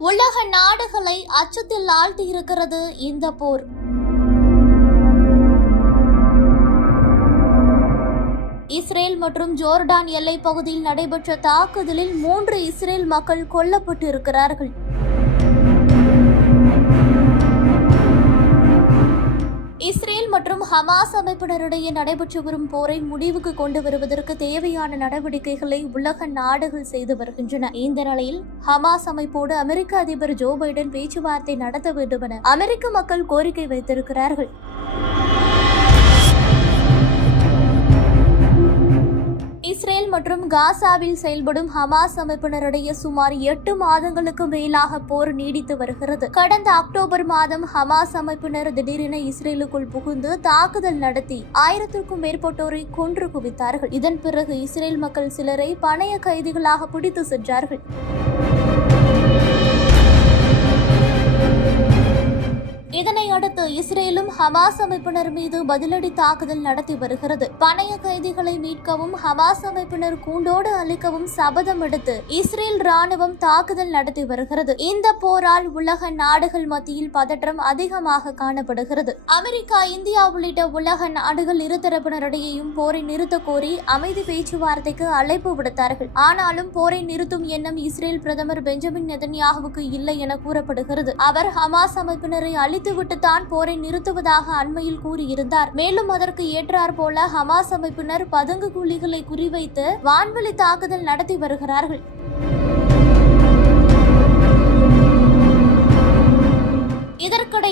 உலக நாடுகளை அச்சத்தில் ஆழ்த்தியிருக்கிறது இந்த போர். இஸ்ரேல் மற்றும் ஜோர்டான் எல்லைப் பகுதியில் நடைபெற்ற தாக்குதலில் மூன்று இஸ்ரேல் மக்கள் கொல்லப்பட்டு மற்றும் ஹமாஸ் அமைப்பினரிடையே நடைபெற்று வரும் போரை முடிவுக்கு கொண்டு வருவதற்கு தேவையான நடவடிக்கைகளை உலக நாடுகள் செய்து வருகின்றன. இந்த நிலையில் ஹமாஸ் அமைப்போடு அமெரிக்க அதிபர் ஜோ பைடன் பேச்சுவார்த்தை நடத்த வேண்டும் என அமெரிக்க மக்கள் கோரிக்கை வைத்திருக்கிறார்கள். மற்றும் காசாவில் செயல்படும் ஹமாஸ் அமைப்பினரிடையே சுமார் எட்டு மாதங்களுக்கு மேலாக போர் நீடித்து வருகிறது. கடந்த அக்டோபர் மாதம் ஹமாஸ் அமைப்பினர் திடீரென இஸ்ரேலுக்குள் புகுந்து தாக்குதல் நடத்தி ஆயிரத்திற்கும் மேற்பட்டோரை கொன்று குவித்தார்கள். இதன் பிறகு இஸ்ரேல் மக்கள் சிலரை பணைய கைதிகளாக பிடித்து சென்றார்கள். ஹமாஸ் அமைப்பினர் மீது பதிலடி தாக்குதல் நடத்தி வருகிறது. பணைய கைதிகளை மீட்கவும் ஹமாஸ் அமைப்பினர் கூண்டோடு அழிக்கவும் சபதம் எடுத்து இஸ்ரேல் ராணுவம் தாக்குதல் நடத்தி வருகிறது. இந்த போரால் உலக நாடுகள் மத்தியில் பதற்றம் அதிகமாக காணப்படுகிறது. அமெரிக்கா இந்தியா உள்ளிட்ட உலக நாடுகள் இருதரப்பினரிடையேயும் போரை நிறுத்த கோரி அமைதி பேச்சுவார்த்தைக்கு அழைப்பு விடுத்தார்கள். ஆனாலும் போரை நிறுத்தும் எண்ணம் இஸ்ரேல் பிரதமர் பெஞ்சமின் நெதன்யாகுவுக்கு இல்லை என கூறப்படுகிறது. அவர் ஹமாஸ் அமைப்பினரை அழித்துவிட்டுத்தான் போரை நிறுத்துவதாக அண்மையில் கூறியிருந்தார். மேலும் அதற்கு ஏற்றார் போல ஹமாஸ் அமைப்பினர் பதுங்கு குழிகளை குறிவைத்து வான்வெளி தாக்குதல் நடத்தி வருகிறார்கள்.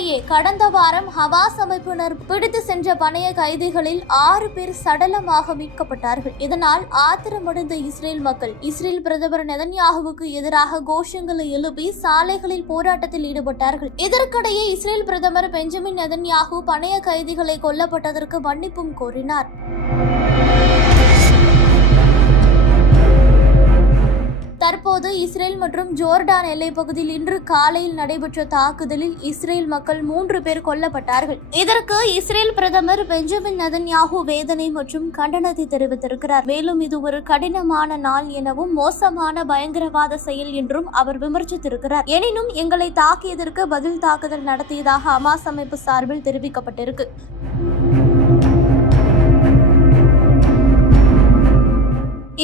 இதனிடையே கடந்த வாரம் ஹவாஸ் அமைப்பினர் பிடித்து சென்ற பணைய கைதிகளில் ஆறு பேர் சடலமாக மீட்கப்பட்டார்கள். இதனால் ஆத்திரமடைந்த இஸ்ரேல் மக்கள் இஸ்ரேல் பிரதமர் நெதன்யாகுவுக்கு எதிராக கோஷங்களை எழுப்பி சாலைகளில் போராட்டத்தில் ஈடுபட்டார்கள். இதற்கிடையே இஸ்ரேல் பிரதமர் பெஞ்சமின் நெதன்யாகு பணைய கைதிகளை கொல்லப்பட்டதற்கு மன்னிப்பும் கோரினார். தற்போது இஸ்ரேல் மற்றும் ஜோர்டான் எல்லைப் பகுதியில் இன்று காலையில் நடைபெற்ற தாக்குதலில் இஸ்ரேல் மக்கள் மூன்று பேர் கொல்லப்பட்டார்கள். இதற்கு இஸ்ரேல் பிரதமர் பெஞ்சமின் நதன்யாகு வேதனை மற்றும் கண்டனத்தை தெரிவித்திருக்கிறார். மேலும் இது ஒரு கடினமான நாள் எனவும் மோசமான பயங்கரவாத செயல் என்றும் அவர் விமர்சித்திருக்கிறார். எனினும் எங்களை தாக்கியதற்கு பதில் தாக்குதல் நடத்தியதாக அமாஸ் அமைப்பு சார்பில் தெரிவிக்கப்பட்டிருக்கு.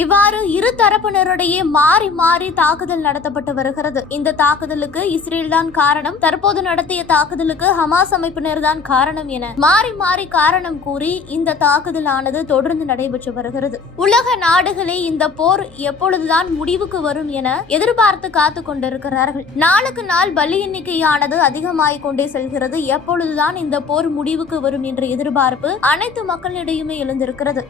இவ்வாறு இரு தரப்பினரிடையே மாறி மாறி தாக்குதல் நடத்தப்பட்டு வருகிறது. இந்த தாக்குதலுக்கு இஸ்ரேல் தான் காரணம். தற்போது நடத்திய தாக்குதலுக்கு ஹமாஸ் அமைப்பினர் தான் காரணம் என மாறி மாறி காரணம் கூறி இந்த தாக்குதலானது தொடர்ந்து நடைபெற்று வருகிறது. உலக நாடுகளே இந்த போர் எப்பொழுதுதான் முடிவுக்கு வரும் என எதிர்பார்த்து காத்து கொண்டிருக்கிறார்கள். நாளுக்கு நாள் பலி எண்ணிக்கையானது அதிகமாகிக் கொண்டே செல்கிறது. எப்பொழுதுதான் இந்த போர் முடிவுக்கு வரும் என்ற எதிர்பார்ப்பு அனைத்து மக்களிடையுமே எழுந்திருக்கிறது.